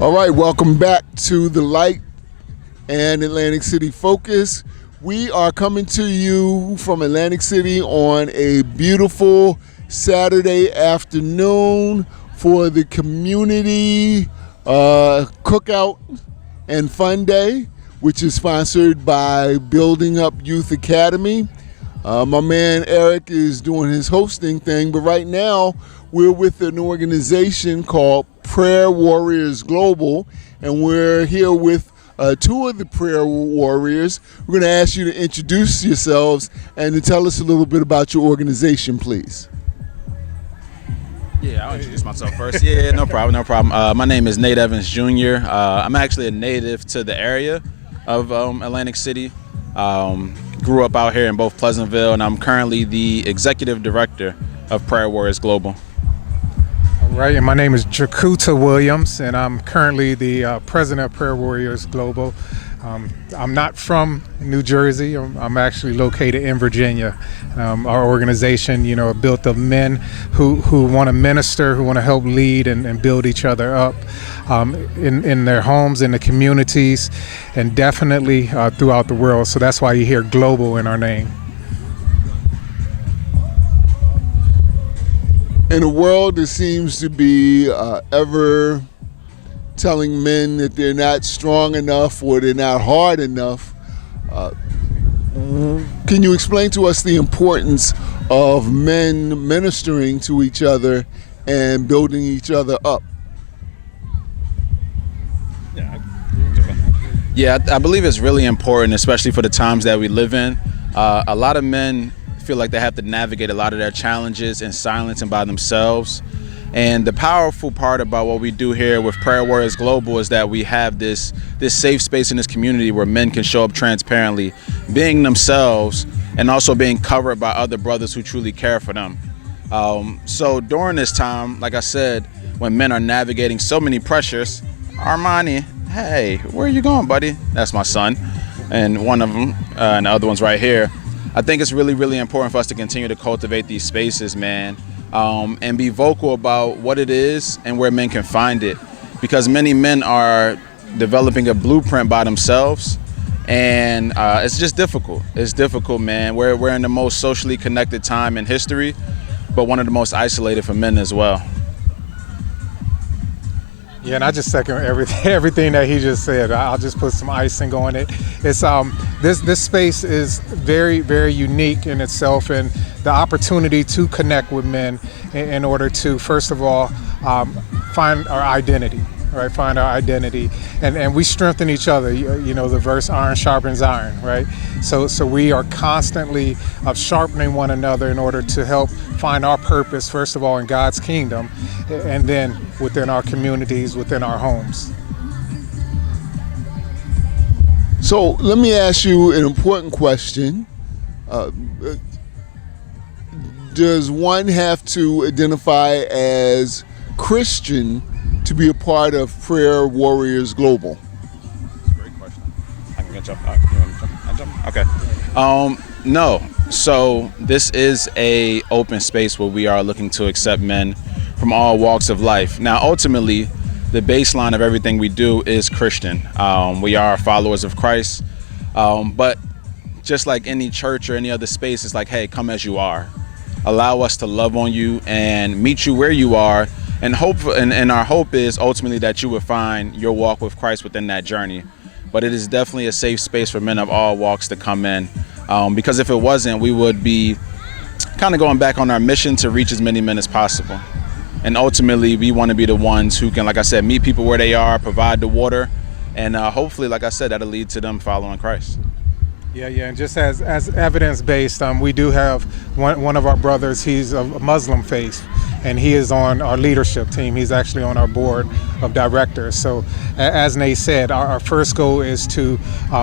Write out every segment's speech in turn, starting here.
All right, welcome back to The Light and Atlantic City Focus. We are coming to you from Atlantic City on a beautiful Saturday afternoon for the community cookout and fun day, which is sponsored by Building Up Youth Academy. My man Eric is doing his hosting thing, but right now we're with an organization called Prayer Warriors Global, and we're here with two of the prayer warriors. We're going to ask you to introduce yourselves and to tell us a little bit about your organization, please. Yeah, I'll introduce myself first. Yeah, no problem. My name is Nate Evans Jr. I'm actually a native to the area of Atlantic City. Grew up out here in both Pleasantville, and I'm currently the executive director of Prayer Warriors Global. All right, and my name is Jakuta Williams, and I'm currently the president of Prayer Warriors Global. I'm not from New Jersey. I'm actually located in Virginia. Our organization, built of men who want to minister, who want to help lead and build each other up in their homes, in the communities, and definitely throughout the world. So that's why you hear global in our name. In a world that seems to be ever telling men that they're not strong enough or they're not hard enough, can you explain to us the importance of men ministering to each other and building each other up? Yeah, I believe it's really important, especially for the times that we live in. A lot of men feel like they have to navigate a lot of their challenges in silence and by themselves. And the powerful part about what we do here with Prayer Warriors Global is that we have this safe space in this community where men can show up transparently, being themselves, and also being covered by other brothers who truly care for them. So during this time, like I said, when men are navigating so many pressures, Armani, hey, where are you going, buddy? That's my son, and one of them, and the other one's right here. I think it's really, really important for us to continue to cultivate these spaces, man, and be vocal about what it is and where men can find it. Because many men are developing a blueprint by themselves, and it's just difficult. It's difficult, man. We're in the most socially connected time in history, but one of the most isolated for men as well. Yeah, and I just second everything that he just said. I'll just put some icing on it. It's this space is very, very unique in itself, and the opportunity to connect with men in order to, first of all, find our identity. Right, find our identity, and we strengthen each other. The verse "iron sharpens iron." Right, so we are constantly sharpening one another in order to help find our purpose. First of all, in God's kingdom, and then within our communities, within our homes. So let me ask you an important question. Does one have to identify as Christian to be a part of Prayer Warriors Global? That's a great question. I can jump. You want to jump? Okay. No. So this is a open space where we are looking to accept men from all walks of life. Now, ultimately, the baseline of everything we do is Christian. We are followers of Christ. But just like any church or any other space, it's like, hey, come as you are. Allow us to love on you and meet you where you are. And our hope is ultimately that you would find your walk with Christ within that journey. But it is definitely a safe space for men of all walks to come in. Because if it wasn't, we would be kind of going back on our mission to reach as many men as possible. And ultimately, we want to be the ones who can, like I said, meet people where they are, provide the water, and hopefully, like I said, that'll lead to them following Christ. Yeah, and just as evidence-based, we do have one of our brothers. He's a Muslim faith, and he is on our leadership team. He's actually on our board of directors. So as Nate said, our first goal is to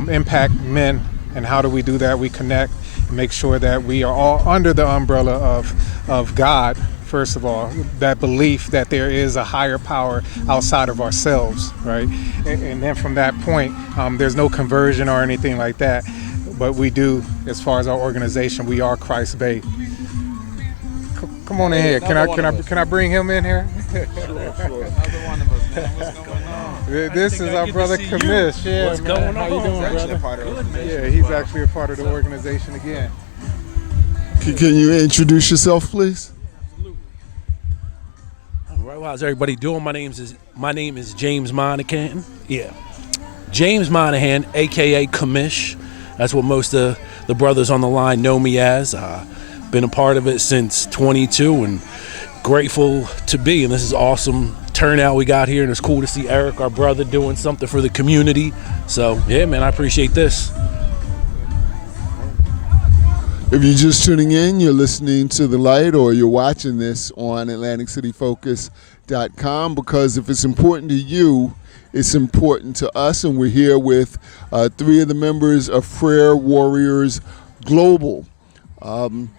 impact men. And how do we do that? We connect and make sure that we are all under the umbrella of God, first of all, that belief that there is a higher power outside of ourselves, right? And then from that point, there's no conversion or anything like that. But we do, as far as our organization, we are Christ-based. Come on in here. Can I bring him in here? Sure. Another one of us, man. What's going on? This is our brother Kamish. Yeah, What's man. going How you on? doing, He's actually a brother? part of the organization Yeah, as he's well. actually a part of the organization again. Can you introduce yourself, please? All right, well, how's everybody doing? My name is James Monahan. Yeah, James Monahan, aka Kamish. That's what most of the brothers on the line know me as. Been a part of it since 22, and grateful to be. And this is awesome turnout we got here, and it's cool to see Eric, our brother, doing something for the community. So yeah, man, I appreciate this. If you're just tuning in, you're listening to The Light, or you're watching this on AtlanticCityFocus.com, because if it's important to you, it's important to us. And we're here with three of the members of Prayer Warriors Global. The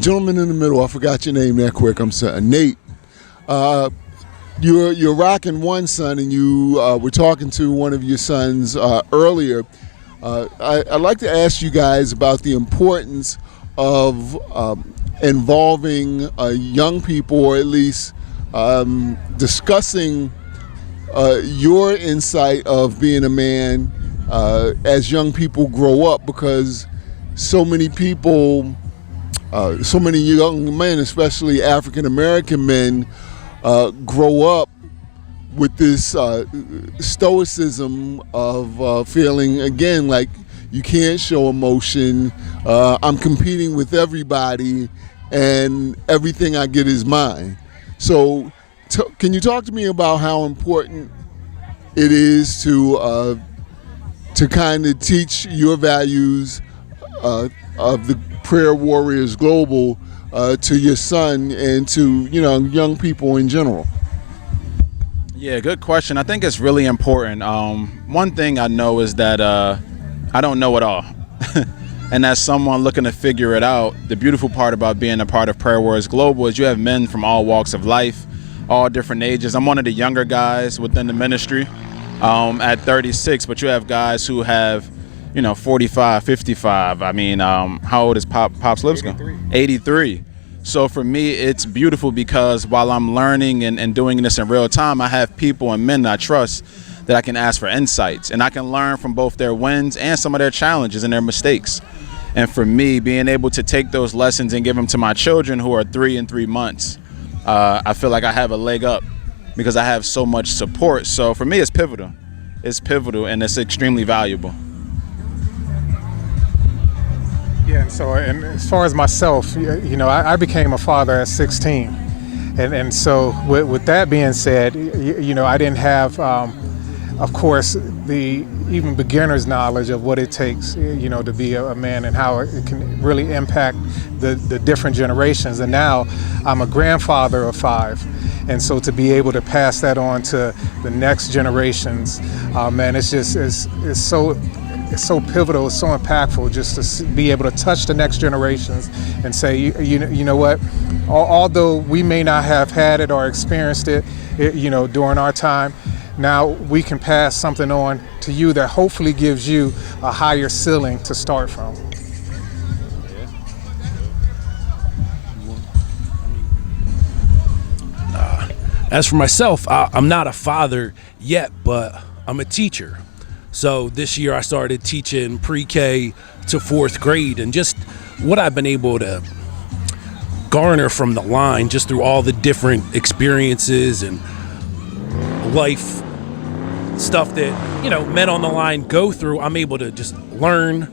gentleman in the middle, I forgot your name that quick. I'm sorry, Nate. You're rocking one son, and you were talking to one of your sons earlier. I'd like to ask you guys about the importance of involving young people, or at least discussing your insight of being a man as young people grow up, because so many people, so many young men, especially African American men, grow up with this stoicism of feeling, again, like you can't show emotion. I'm competing with everybody, and everything I get is mine. So can you talk to me about how important it is to kind of teach your values of the Prayer Warriors Global to your son and to young people in general? Yeah, good question. I think it's really important. One thing I know is that I don't know it all. And as someone looking to figure it out, the beautiful part about being a part of Prayer Warriors Global is you have men from all walks of life, all different ages. I'm one of the younger guys within the ministry at 36, but you have guys who have 45, 55. I mean, how old is Pops Lipscomb? 83. So for me, it's beautiful because while I'm learning and doing this in real time, I have people and men that I trust that I can ask for insights, and I can learn from both their wins and some of their challenges and their mistakes. And for me, being able to take those lessons and give them to my children who are 3 and 3 months, I feel like I have a leg up because I have so much support. So for me, it's pivotal. It's pivotal, and it's extremely valuable. Yeah, and as far as myself, I became a father at 16, and so with that being said, I didn't have, of course, the even beginner's knowledge of what it takes, to be a man and how it can really impact the different generations. And now I'm a grandfather of 5, and so to be able to pass that on to the next generations, man, it's so pivotal, it's so impactful just to be able to touch the next generations and say, you know what, although we may not have had it or experienced it, during our time, now we can pass something on to you that hopefully gives you a higher ceiling to start from. As for myself, I'm not a father yet, but I'm a teacher. So this year I started teaching pre-K to 4th grade, and just what I've been able to garner from the line just through all the different experiences and life stuff that, men on the line go through, I'm able to just learn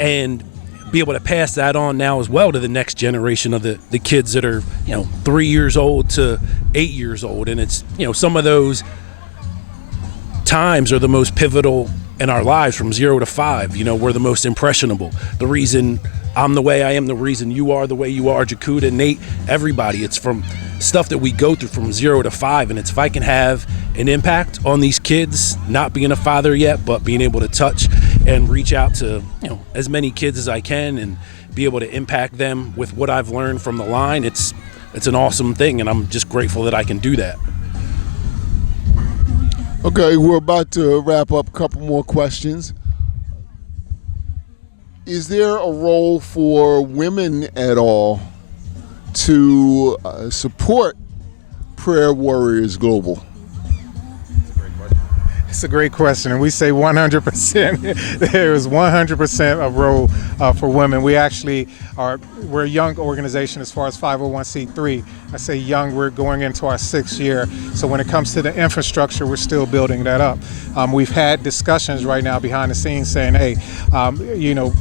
and be able to pass that on now as well to the next generation of the kids that are, 3 years old to 8 years old. And it's, some of those times are the most pivotal in our lives from 0 to 5. We're the most impressionable. The reason I'm the way I am, the reason you are the way you are, Jakuda, Nate, everybody. It's from stuff that we go through from 0 to 5. And it's if I can have an impact on these kids, not being a father yet, but being able to touch and reach out to, as many kids as I can and be able to impact them with what I've learned from the line, it's an awesome thing. And I'm just grateful that I can do that. Okay, we're about to wrap up. A couple more questions. Is there a role for women at all to support Prayer Warriors Global? It's a great question, and we say 100%. There is 100% of role for women. We're a young organization as far as 501c3. I say young, we're going into our 6th year. So when it comes to the infrastructure, we're still building that up. We've had discussions right now behind the scenes saying, hey,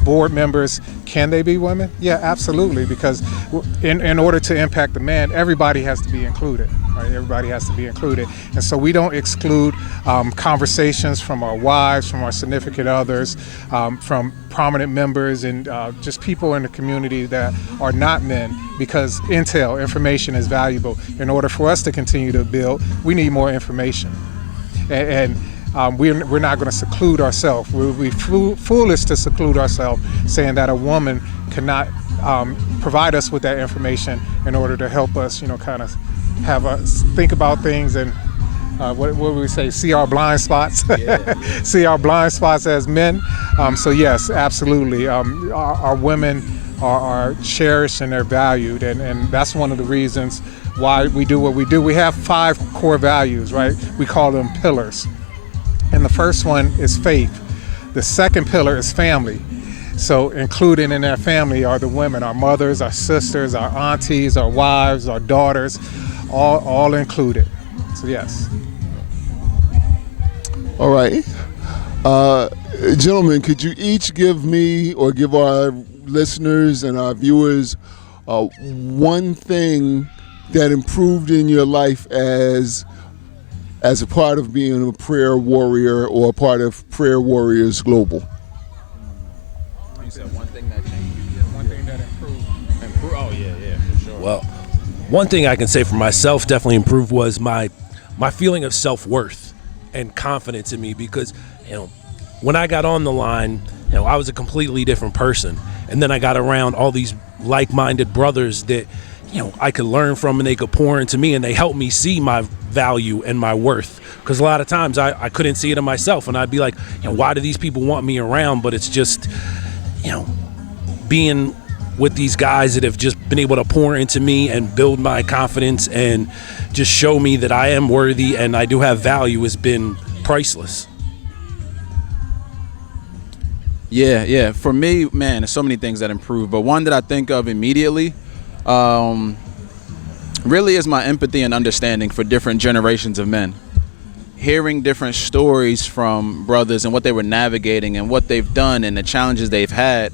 board members, can they be women? Yeah, absolutely, because in order to impact the man, everybody has to be included. Right? Everybody has to be included. And so we don't exclude conversations from our wives, from our significant others, from prominent members, and just people in the community that are not men, because information is valuable. In order for us to continue to build, we need more information. And we're not going to seclude ourselves. We'd be foolish to seclude ourselves saying that a woman cannot provide us with that information in order to help us, kind of have us think about things and what would we say, see our blind spots. Yeah. See our blind spots as men. So yes, absolutely, our women are cherished and they're valued, and that's one of the reasons why we do what we do. We have 5 core values, right? We call them pillars, and the first one is faith. The second pillar is family. So included in that family are the women, our mothers, our sisters, our aunties, our wives, our daughters, all included. So yes. All right. Gentlemen, could you each give me or give our listeners and our viewers one thing that improved in your life as a part of being a prayer warrior or a part of Prayer Warriors Global? You said one thing that changed. One thing that improved. Oh yeah, for sure. Well, one thing I can say for myself definitely improved was my feeling of self-worth and confidence in me, because when I got on the line, I was a completely different person, and then I got around all these like-minded brothers that I could learn from, and they could pour into me, and they helped me see my value and my worth, because a lot of times I couldn't see it in myself, and I'd be like, why do these people want me around? But it's just being with these guys that have just been able to pour into me and build my confidence and just show me that I am worthy and I do have value has been priceless. Yeah. For me, man, there's so many things that improve, but one that I think of immediately really is my empathy and understanding for different generations of men. Hearing different stories from brothers and what they were navigating and what they've done and the challenges they've had,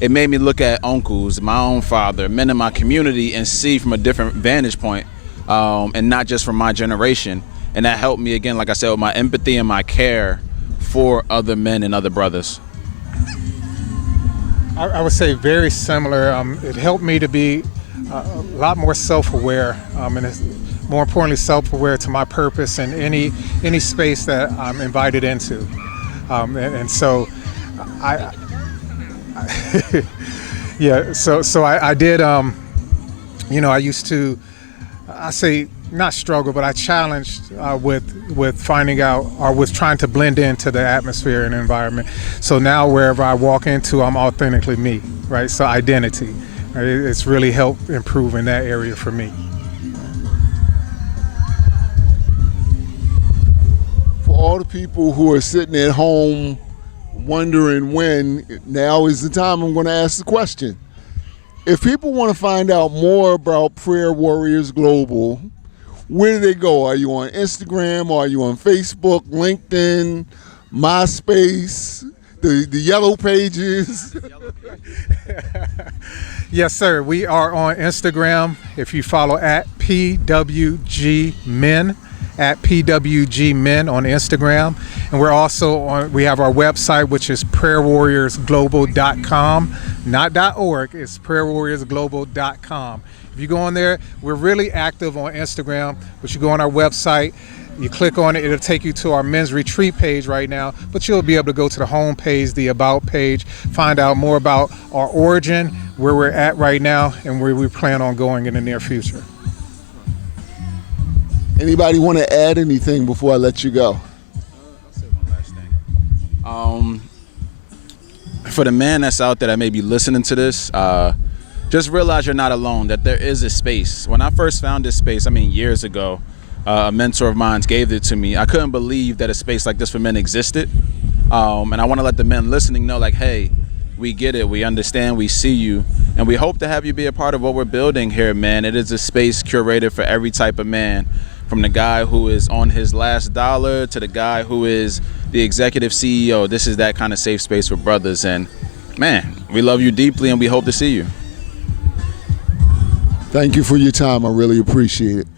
it made me look at uncles, my own father, men in my community, and see from a different vantage point, and not just from my generation. And that helped me, again, like I said, with my empathy and my care for other men and other brothers. I would say very similar. It helped me to be a lot more self-aware, and it's more importantly self-aware to my purpose in any space that I'm invited into. And so yeah, so I did, I used to, I say not struggle, but I challenged with finding out, or with trying to blend into the atmosphere and environment. So now wherever I walk into, I'm authentically me, right? So identity, right? It's really helped improve in that area for me. For all the people who are sitting at home wondering when, now is the time I'm going to ask the question. If people want to find out more about Prayer Warriors Global, where do they go? Are you on Instagram? Or are you on Facebook, LinkedIn, MySpace, the yellow pages? Yes, sir. We are on Instagram. If you follow at PWGmen, at PWGmen on Instagram. And we're also we have our website, which is prayerwarriorsglobal.com, not .org, it's prayerwarriorsglobal.com. If you go on there, we're really active on Instagram, but you go on our website, you click on it, it'll take you to our men's retreat page right now, but you'll be able to go to the home page, the about page, find out more about our origin, where we're at right now, and where we plan on going in the near future. Anybody want to add anything before I let you go? I'll say one last thing. For the man that's out there that may be listening to this, just realize you're not alone, that there is a space. When I first found this space, years ago, a mentor of mine gave it to me. I couldn't believe that a space like this for men existed. And I want to let the men listening know, like, hey, we get it, we understand, we see you, and we hope to have you be a part of what we're building here, man. It is a space curated for every type of man, from the guy who is on his last dollar to the guy who is the executive CEO. This is that kind of safe space for brothers, and man, we love you deeply and we hope to see you. Thank you for your time. I really appreciate it.